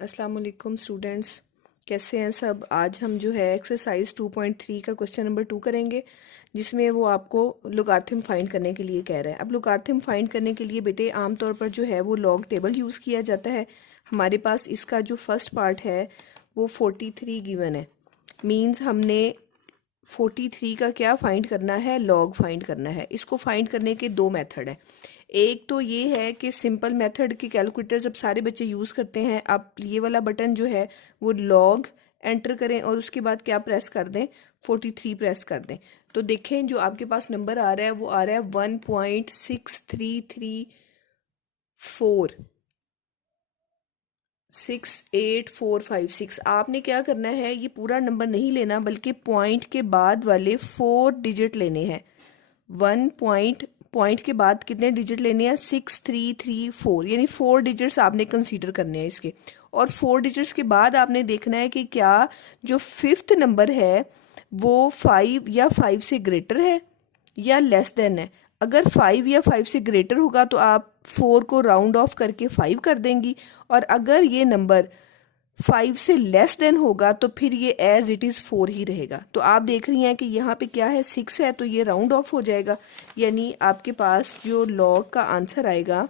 अस्सलाम वालेकुम स्टूडेंट्स, कैसे हैं सब। आज हम जो है एक्सरसाइज 2.3 का क्वेश्चन नंबर 2 करेंगे, जिसमें वो आपको लोगारिथम फाइंड करने के लिए कह रहा है। अब लोगारिथम फाइंड करने के लिए बेटे आमतौर पर जो है वो लॉग टेबल यूज़ किया जाता है। हमारे पास इसका जो फर्स्ट पार्ट है वो 43 गिवन है। मींस हमने 43 का क्या फाइंड करना है, लॉग फाइंड करना है। इसको फाइंड करने के दो मेथड हैं। एक तो ये है कि सिंपल मेथड की कैलकुलेटर जब सारे बच्चे यूज़ करते हैं, आप ये वाला बटन जो है वो लॉग एंटर करें और उसके बाद क्या प्रेस कर दें, 43 प्रेस कर दें। तो देखें जो आपके पास नंबर आ रहा है वो आ रहा है 1.6334 68456। आपने क्या करना है, ये पूरा नंबर नहीं लेना बल्कि पॉइंट के बाद वाले 4 डिजिट लेने हैं। पॉइंट के बाद कितने डिजिट लेने हैं, 6334, यानी 4 डिजिट्स आपने कंसीडर करने हैं इसके। और 4 डिजिट्स के बाद आपने देखना है कि क्या जो फिफ्थ नंबर है वो 5 या 5 से ग्रेटर है या लेस देन है। अगर 5 या 5 से ग्रेटर होगा तो आप 4 को राउंड ऑफ करके 5 कर देंगी, और अगर ये नंबर 5 से लेस देन होगा तो फिर ये एज इट इज़ 4 ही रहेगा। तो आप देख रही हैं कि यहाँ पे क्या है, 6 है, तो ये राउंड ऑफ हो जाएगा। यानी आपके पास जो लॉग का आंसर आएगा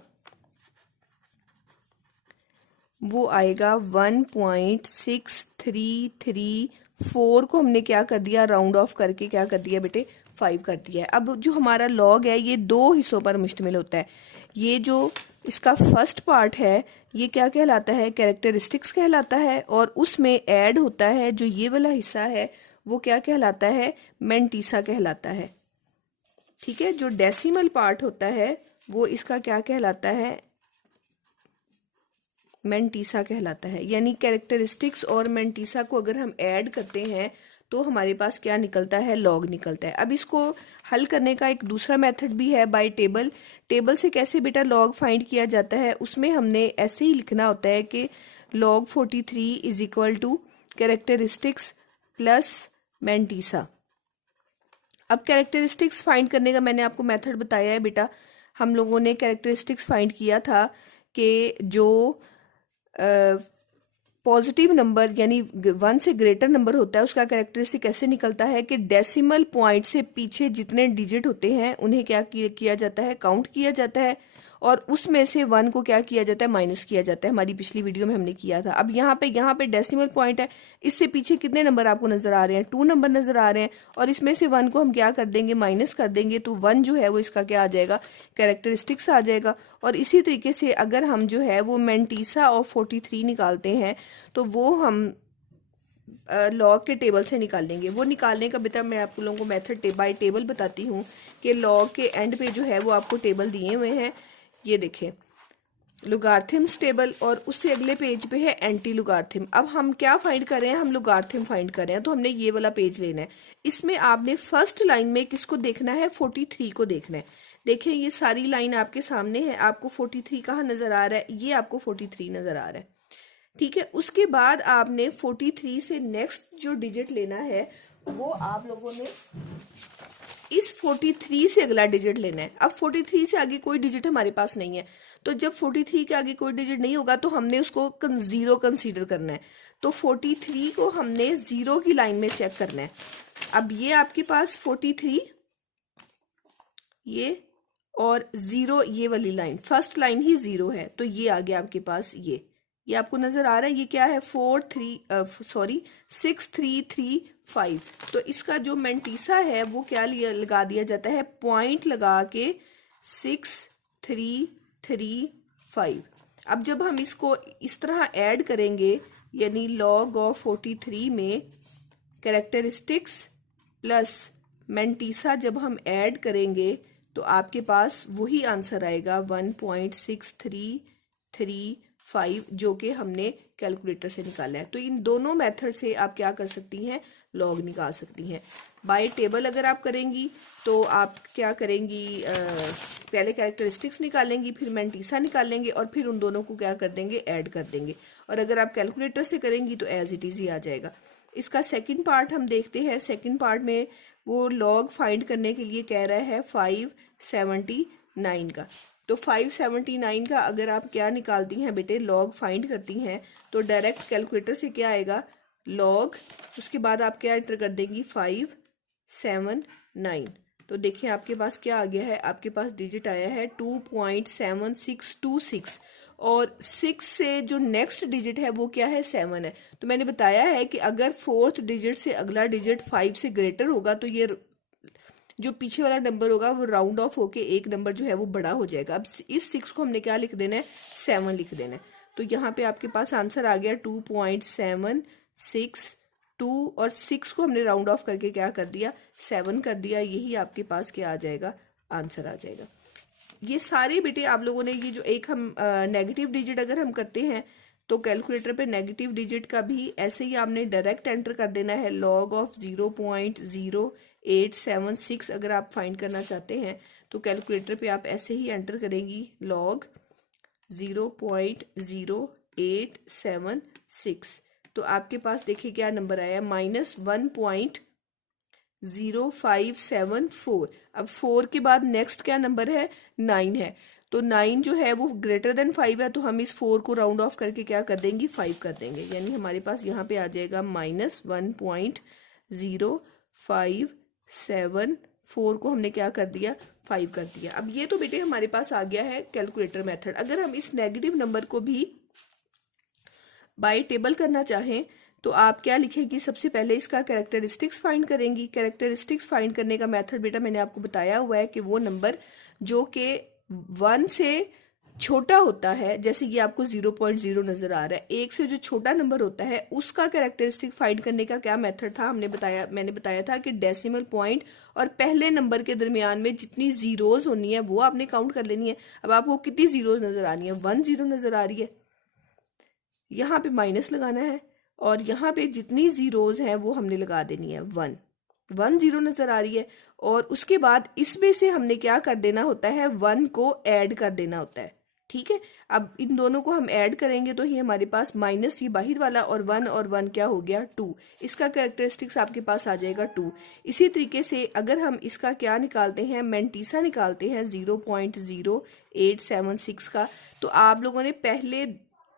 वो आएगा 1.6334 को हमने क्या कर दिया, राउंड ऑफ करके क्या कर दिया बेटे, 5 कर दिया है। अब जो हमारा लॉग है ये दो हिस्सों पर मुश्तमिल होता है। ये जो इसका फर्स्ट पार्ट है ये क्या कहलाता है, कैरेक्टरिस्टिक्स कहलाता है, और उसमें ऐड होता है जो ये वाला हिस्सा है वो क्या कहलाता है, मेंटीसा कहलाता है। ठीक है, जो डेसिमल पार्ट होता है वो इसका क्या कहलाता है, मेंटीसा कहलाता है। यानी कैरेक्टरिस्टिक्स और मेंटीसा को अगर हम ऐड करते हैं तो हमारे पास क्या निकलता है, लॉग निकलता है। अब इसको हल करने का एक दूसरा मेथड भी है, बाय टेबल। टेबल से कैसे बेटा लॉग फाइंड किया जाता है, उसमें हमने ऐसे ही लिखना होता है कि log 43 is equal to characteristics plus mantissa. अब कैरेक्टरिस्टिक्स फाइंड करने का मैंने आपको मेथड बताया है बेटा। हम लोगों ने कैरेक्टरिस्टिक्स फाइंड किया था कि जो पॉजिटिव नंबर यानी 1 से ग्रेटर नंबर होता है उसका कैरेक्टरिस्टिक ऐसे निकलता है कि डेसिमल पॉइंट से पीछे जितने डिजिट होते हैं उन्हें क्या किया जाता है, काउंट किया जाता है, और उसमें से 1 को क्या किया जाता है, माइनस किया जाता है। हमारी पिछली वीडियो में हमने किया था। अब यहाँ पे डेसिमल पॉइंट है, इससे पीछे कितने नंबर आपको नजर आ रहे हैं, 2 नंबर नजर आ रहे हैं, और इसमें से 1 को हम क्या कर देंगे, माइनस कर देंगे। तो 1 जो है वो इसका क्या आ जाएगा, कैरेक्टरिस्टिक्स आ जाएगा। और इसी तरीके से अगर हम जो है वो मेंटीसा ऑफ 43 निकालते हैं तो वो हम लॉग के टेबल से निकालेंगे। वो निकालने का बेटा मैं आप लोगों को मेथड बाय टेबल बताती हूँ कि लॉग के एंड पे जो है वो आपको टेबल दिए हुए हैं। ये देखें, लुगार्थम्स टेबल, और उससे अगले पेज पे है एंटी लुगार्थम। अब हम क्या फाइंड कर रहे हैं, हम लुगार्थम फाइंड कर रहे हैं, तो हमने ये वाला पेज लेना है। इसमें आपने फर्स्ट लाइन में किसको देखना है, 43 को देखना है। देखें ये सारी लाइन आपके सामने है, आपको 43 कहाँ नजर आ रहा है, ये आपको 43 नजर आ रहा है। ठीक है, उसके बाद आपने 43 से नेक्स्ट जो डिजिट लेना है वो आप लोगों ने इस 43 से अगला डिजिट लेना है। अब 43 से आगे कोई डिजिट हमारे पास नहीं है, तो जब 43 के आगे कोई डिजिट नहीं होगा तो हमने उसको जीरो कंसीडर करना है। तो 43 को हमने जीरो की लाइन में चेक करना है। अब ये आपके पास 43, ये और जीरो, ये वाली लाइन फर्स्ट लाइन ही जीरो है, तो ये आ गया आपके पास। ये आपको नजर आ रहा है, ये क्या है, 6335। तो इसका जो मेंटीसा है वो क्या लगा दिया जाता है, पॉइंट लगा के 6335। अब जब हम इसको इस तरह ऐड करेंगे, यानी लॉग ऑफ 43 में कैरेक्टरिस्टिक्स प्लस मेंटीसा जब हम ऐड करेंगे तो आपके पास वही आंसर आएगा 1.6335, जो कि हमने कैलकुलेटर से निकाला है। तो इन दोनों मेथड से आप क्या कर सकती हैं, लॉग निकाल सकती हैं। बाय टेबल अगर आप करेंगी तो आप क्या करेंगी, पहले कैरेक्टरिस्टिक्स निकालेंगी, फिर मेंटीसा निकालेंगे, और फिर उन दोनों को क्या कर देंगे, ऐड कर देंगे। और अगर आप कैलकुलेटर से करेंगी तो एज इट इज़ ही आ जाएगा। इसका सेकंड पार्ट हम देखते हैं। सेकंड पार्ट में वो लॉग फाइंड करने के लिए कह रहा है 579 का। तो 579 का अगर आप क्या निकालती हैं बेटे, लॉग फाइंड करती हैं, तो डायरेक्ट कैलकुलेटर से क्या आएगा, लॉग, उसके बाद आप क्या एंटर कर देंगी, 579। तो देखिए आपके पास क्या आ गया है, आपके पास डिजिट आया है 2.7626, और 6 से जो नेक्स्ट डिजिट है वो क्या है, 7 है। तो मैंने बताया है कि अगर फोर्थ डिजिट से अगला डिजिट 5 से ग्रेटर होगा तो ये जो पीछे वाला नंबर होगा वो राउंड ऑफ होके एक नंबर जो है वो बड़ा हो जाएगा। अब इस 6 को हमने क्या लिख देना है, 7 लिख देना है। तो यहाँ पे आपके पास आंसर आ गया 2.762, और 6 को हमने राउंड ऑफ करके क्या कर दिया, 7 कर दिया। यही आपके पास क्या आ जाएगा, आंसर आ जाएगा। ये सारे बेटे आप लोगों ने ये जो एक हम नेगेटिव डिजिट अगर हम करते हैं तो कैलकुलेटर पे नेगेटिव डिजिट का भी ऐसे ही आपने डायरेक्ट एंटर कर देना है। लॉग ऑफ 0.0876 अगर आप फाइंड करना चाहते हैं तो कैलकुलेटर पे आप ऐसे ही एंटर करेंगी, लॉग 0.0876। तो आपके पास देखिए क्या नंबर आया, -1.0574। अब 4 के बाद नेक्स्ट क्या नंबर है, 9 है। तो 9 जो है वो ग्रेटर देन 5 है, तो हम इस 4 को राउंड ऑफ करके क्या कर देंगे, 5 कर देंगे। यानी हमारे पास यहाँ पे आ जाएगा -1.0574 को हमने क्या कर दिया, 5 कर दिया। अब ये तो बेटे हमारे पास आ गया है कैलकुलेटर मेथड। अगर हम इस नेगेटिव नंबर को भी बाय टेबल करना चाहें तो आप क्या लिखेंगी, सबसे पहले इसका कैरेक्टरिस्टिक्स फाइंड करेंगी। कैरेक्टरिस्टिक्स फाइंड करने का मेथड बेटा मैंने आपको बताया हुआ है कि वो नंबर जो कि 1 से छोटा होता है, जैसे ये आपको 0.0 नजर आ रहा है, 1 से जो छोटा नंबर होता है उसका कैरेक्टरिस्टिक फाइंड करने का क्या मेथड था, मैंने बताया था कि डेसिमल पॉइंट और पहले नंबर के दरमियान में जितनी जीरोज होनी है वो आपने काउंट कर लेनी है। अब आपको कितनी जीरोज नजर आनी है, 1 0 नजर आ रही है, यहाँ पे माइनस लगाना है, और यहाँ पे जितनी जीरोज हैं वो हमने लगा देनी है, 1 0 नजर आ रही है। और उसके बाद इसमें से हमने क्या कर देना होता है, 1 को ऐड कर देना होता है। ठीक है, अब इन दोनों को हम ऐड करेंगे तो ही हमारे पास माइनस ये बाहर वाला और 1 क्या हो गया, 2। इसका कैरेक्टरिस्टिक्स आपके पास आ जाएगा 2। इसी तरीके से अगर हम इसका क्या निकालते हैं, मैंटीसा निकालते हैं 0.0876 का, तो आप लोगों ने पहले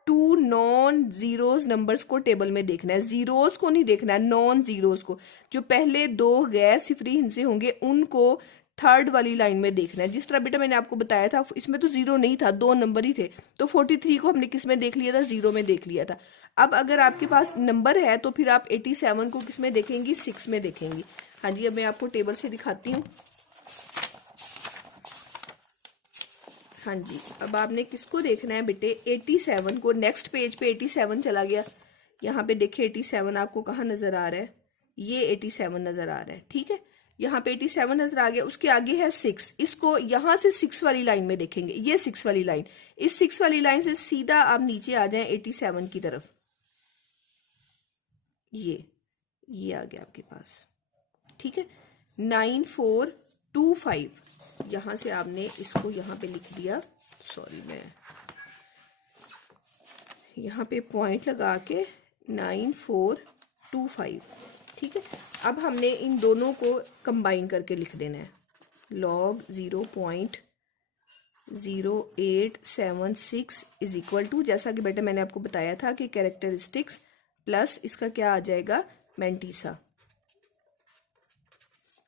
2 नॉन जीरोज नंबर्स को टेबल में देखना है, जीरोज को नहीं देखना है, नॉन जीरोज को। जो पहले 2 गैर सिफरी हिस्से होंगे उनको थर्ड वाली लाइन में देखना है। जिस तरह बेटा मैंने आपको बताया था, इसमें तो 0 नहीं था, 2 नंबर ही थे, तो 43 को हमने किस में देख लिया था, 0 में देख लिया था। अब अगर आपके पास नंबर है तो फिर आप 87 को किस में देखेंगी, 6 में देखेंगी। हाँ जी, अब मैं आपको टेबल से दिखाती हूँ। हाँ जी, अब आपने किसको देखना है बेटे, 87 को। नेक्स्ट पेज पे 87 चला गया, यहाँ पे देखिए 87 आपको कहाँ नजर आ रहा है, ये 87 नजर आ रहा है। ठीक है, यहाँ पे 87 नजर आ गया, उसके आगे है 6। इसको यहाँ से 6 वाली लाइन में देखेंगे, ये 6 वाली लाइन, इस 6 वाली लाइन से सीधा आप नीचे आ जाएं 87 की तरफ। ये आ गया आपके पास। ठीक है, 9425, यहाँ से आपने इसको यहाँ पे लिख दिया, सॉरी मैं यहाँ पे पॉइंट लगा के 9425। ठीक है, अब हमने इन दोनों को कंबाइन करके लिख देना है, लॉग 0.0876 इज इक्वल टू, जैसा कि बेटा मैंने आपको बताया था कि कैरेक्टरिस्टिक्स प्लस इसका क्या आ जाएगा, मैंटीसा।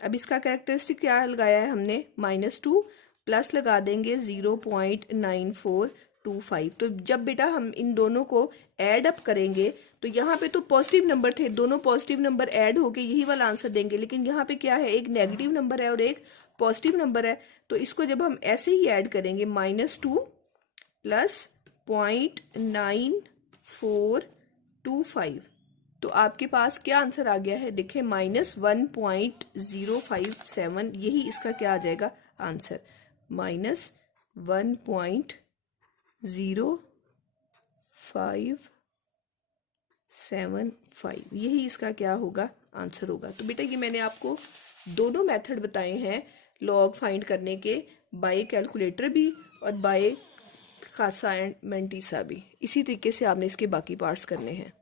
अब इसका कैरेक्टरिस्टिक क्या लगाया है हमने, -2 प्लस लगा देंगे 0.9425। तो जब बेटा हम इन दोनों को ऐड अप करेंगे तो यहाँ पे तो पॉजिटिव नंबर थे, दोनों पॉजिटिव नंबर ऐड होके यही वाला आंसर देंगे, लेकिन यहाँ पे क्या है, एक नेगेटिव नंबर है और एक पॉजिटिव नंबर है। तो इसको जब हम ऐसे ही ऐड करेंगे, -2 प्लस 0.9425, तो आपके पास क्या आंसर आ गया है, देखिए -1.057। यही इसका क्या आ जाएगा आंसर, -1.0575, यही इसका क्या होगा, आंसर होगा। तो बेटा ये मैंने आपको दोनों मेथड बताए हैं लॉग फाइंड करने के, बाय कैलकुलेटर भी और बाय कासा एंड मैंटीसा भी। इसी तरीके से आपने इसके बाकी पार्ट्स करने हैं।